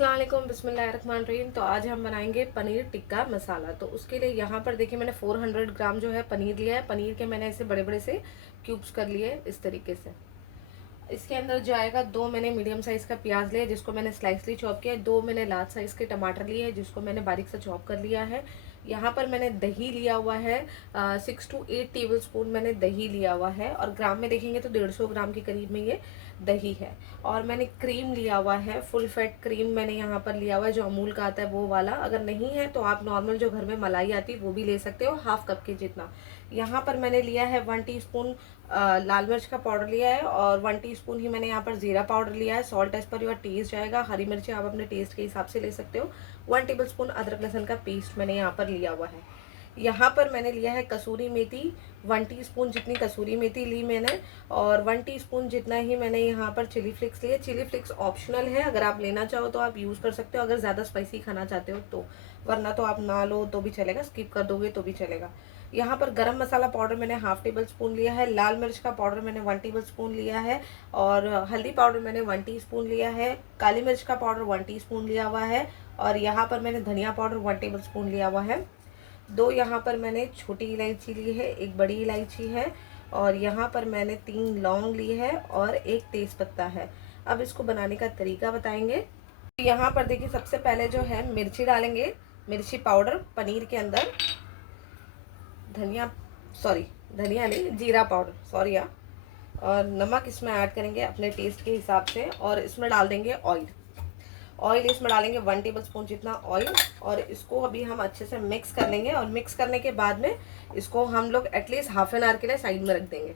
अस्सलाम वालेकुम, बिस्मिल्लाहिर्रहमानिर्रहीम। तो आज हम बनाएंगे पनीर टिक्का मसाला। तो उसके लिए यहाँ पर देखिए मैंने 400 ग्राम जो है पनीर लिया है। पनीर के मैंने ऐसे बड़े बड़े से क्यूब्स कर लिए इस तरीके से। इसके अंदर जाएगा 2 मैंने मीडियम साइज़ का प्याज लिया जिसको मैंने स्लाइसली चॉप किया है। 2 मैंने लार्ज साइज़ के टमाटर लिए हैं जिसको मैंने बारीक से चॉप कर लिया है। यहाँ पर मैंने दही लिया हुआ है 6 to 8 टेबल स्पून मैंने दही लिया हुआ है, और ग्राम में देखेंगे तो 150 ग्राम के करीब में ये दही है। और मैंने क्रीम लिया हुआ है, फुल फैट क्रीम मैंने यहाँ पर लिया हुआ है, जो अमूल का आता है वो वाला। अगर नहीं है तो आप नॉर्मल जो घर में मलाई आती है वो भी ले सकते हो, हाफ कप के जितना। यहाँ पर मैंने लिया है 1 टीस्पून लाल मिर्च का पाउडर लिया है, और 1 टीस्पून ही मैंने यहाँ पर जीरा पाउडर लिया है। Salt as per your taste जाएगा। हरी मिर्ची आप अपने टेस्ट के हिसाब से ले सकते हो। 1 टेबल स्पून अदरक लहसुन का पेस्ट मैंने यहाँ पर लिया हुआ है। यहाँ पर मैंने लिया है कसूरी मेथी, 1 टीस्पून जितनी कसूरी मेथी ली मैंने, और 1 टीस्पून जितना ही मैंने यहाँ पर चिली फ्लेक्स लिए। चिली फ्लेक्स ऑप्शनल है, अगर आप लेना चाहो तो आप यूज़ कर सकते हो, अगर ज़्यादा स्पाइसी खाना चाहते हो तो, वरना तो आप ना लो तो भी चलेगा, स्किप कर दोगे तो भी चलेगा। यहाँ पर गरम मसाला पाउडर मैंने हाफ टेबल स्पून लिया है। लाल मिर्च का पाउडर मैंने 1 टेबल स्पून लिया है, और हल्दी पाउडर मैंने 1 टीस्पून लिया है। काली मिर्च का पाउडर 1 टीस्पून लिया हुआ है, और यहाँ पर मैंने धनिया पाउडर 1 टेबल स्पून लिया हुआ है। 2 यहाँ पर मैंने छोटी इलायची ली है, 1 बड़ी इलायची है, और यहाँ पर मैंने 3 लौंग ली है, और 1 तेज पत्ता है। अब इसको बनाने का तरीका बताएंगे। यहाँ पर देखिए सबसे पहले जो है मिर्ची डालेंगे, मिर्ची पाउडर पनीर के अंदर। धनिया नहीं, जीरा पाउडर, सॉरी यार। और नमक इसमें ऐड करेंगे अपने टेस्ट के हिसाब से, और इसमें डाल देंगे ऑयल इसमें डालेंगे 1 टेबल स्पून जितना ऑयल, और इसको अभी हम अच्छे से मिक्स कर लेंगे। और मिक्स करने के बाद में इसको हम लोग एटलीस्ट हाफ एन आवर के लिए साइड में रख देंगे।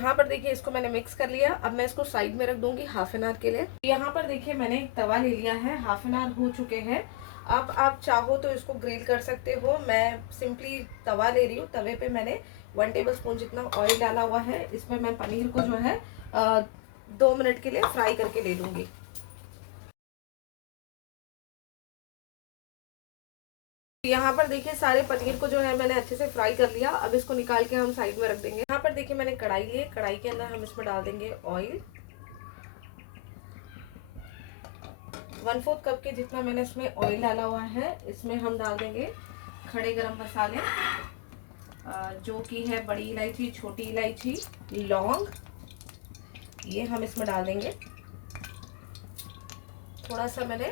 यहाँ पर देखिए इसको मैंने मिक्स कर लिया। अब मैं इसको साइड में रख दूंगी हाफ एन आवर के लिए। यहाँ पर देखिए मैंने एक तवा ले लिया है, हाफ एन आवर हो चुके हैं। अब आप चाहो तो इसको ग्रिल कर सकते हो, मैं सिंपली तवा ले रही हूँ। तवे पे मैंने 1 टेबल स्पून जितना ऑयल डाला हुआ है। इसमें मैं पनीर को जो है 2 मिनट के लिए फ्राई करके ले लूंगी। यहाँ पर देखिए सारे पनीर को जो है मैंने अच्छे से फ्राई कर लिया। अब इसको निकाल के हम साइड में रख देंगे। यहाँ पर देखिए मैंने कढ़ाई ली, कढ़ाई के अंदर हम इसमें डाल देंगे ऑयल। 1/4 कप के जितना मैंने इसमें ऑयल डाला हुआ है। इसमें हम डाल देंगे खड़े गरम मसाले, जो कि है बड़ी इलायची, छोटी इलायची, लौंग, ये हम इसमें डाल देंगे। थोड़ा सा मैंने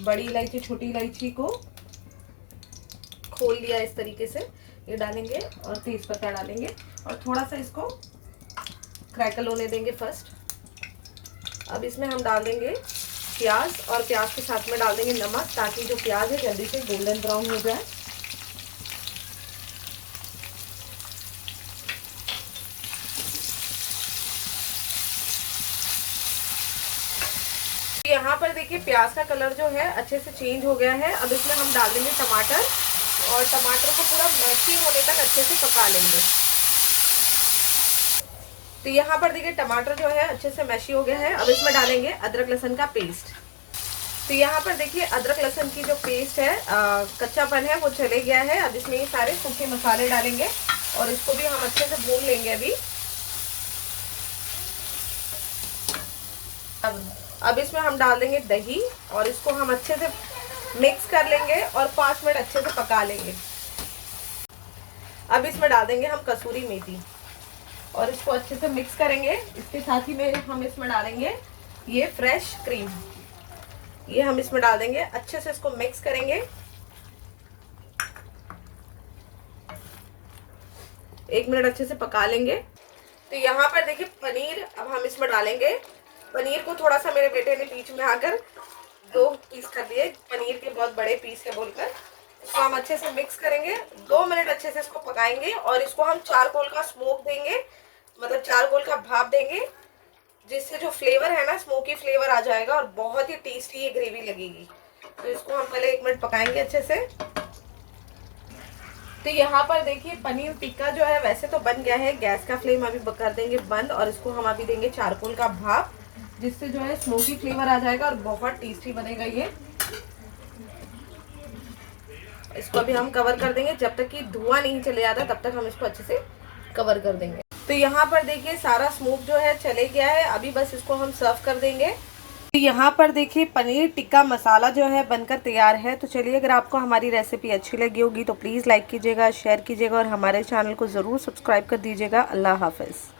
बड़ी इलायची छोटी इलायची को खोल लिया इस तरीके से, ये डालेंगे, और तेज पत्ता डालेंगे, और थोड़ा सा इसको क्रैकल होने देंगे फर्स्ट। अब इसमें हम डाल देंगे प्याज, और प्याज के साथ में डाल देंगे नमक, ताकि जो प्याज है जल्दी से गोल्डन ब्राउन हो जाए। यहाँ पर देखिए प्याज का कलर जो है अच्छे से चेंज हो गया है। अब इसमें हम डाल देंगे टमाटर, और टमाटर को पूरा मैशी होने तक अच्छे से पका लेंगे। तो यहाँ पर देखिए टमाटर जो है अच्छे से मैशी हो गया है। अब इसमें डालेंगे अदरक लहसुन का पेस्ट। तो यहाँ पर देखिए अदरक लहसुन की जो पेस्ट है, कच्चापन है वो चले गया है। अब इसमें ये सारे सूखे मसाले डालेंगे, और इसको भी हम अच्छे से भून लेंगे अभी। अब इसमें हम डाल देंगे दही, और इसको हम अच्छे से मिक्स कर लेंगे, और 5 मिनट अच्छे से पका लेंगे। अब इसमें डाल देंगे हम कसूरी मेथी, और इसको अच्छे से मिक्स करेंगे। इसके साथ ही में हम इसमें डालेंगे ये फ्रेश क्रीम, ये हम इसमें डाल देंगे। अच्छे से इसको मिक्स करेंगे, 1 मिनट अच्छे से पका लेंगे। तो यहाँ पर देखिए पनीर अब हम इसमें डालेंगे। पनीर को थोड़ा सा मेरे बेटे ने बीच में आकर 2 पीस कर दिए, पनीर के बहुत बड़े पीस है बोलकर। इसको हम अच्छे से मिक्स करेंगे, 2 मिनट अच्छे से इसको पकाएंगे, और इसको हम चारकोल का स्मोक देंगे, मतलब चारकोल का भाप देंगे, जिससे जो फ्लेवर है ना, स्मोकी फ्लेवर आ जाएगा, और बहुत ही टेस्टी ये ग्रेवी लगेगी। तो इसको हम पहले 1 मिनट पकाएंगे अच्छे से। तो यहाँ पर देखिए पनीर टिक्का जो है वैसे तो बन गया है। गैस का फ्लेम अभी कर देंगे बंद, और इसको हम अभी देंगे चारकोल का भाप, जिससे जो है स्मोकी फ्लेवर आ जाएगा, और बहुत टेस्टी बनेगा ये। इसको अभी हम कवर कर देंगे, जब तक कि धुआं नहीं चले जाता तब तक हम इसको अच्छे से कवर कर देंगे। तो यहाँ पर देखिए सारा स्मोक जो है चले गया है। अभी बस इसको हम सर्व कर देंगे। तो यहाँ पर देखिए पनीर टिक्का मसाला जो है बनकर तैयार है। तो चलिए, अगर आपको हमारी रेसिपी अच्छी लगी होगी तो प्लीज़ लाइक कीजिएगा, शेयर कीजिएगा और हमारे चैनल को ज़रूर सब्सक्राइब कर दीजिएगा। अल्लाह हाफ़िज़।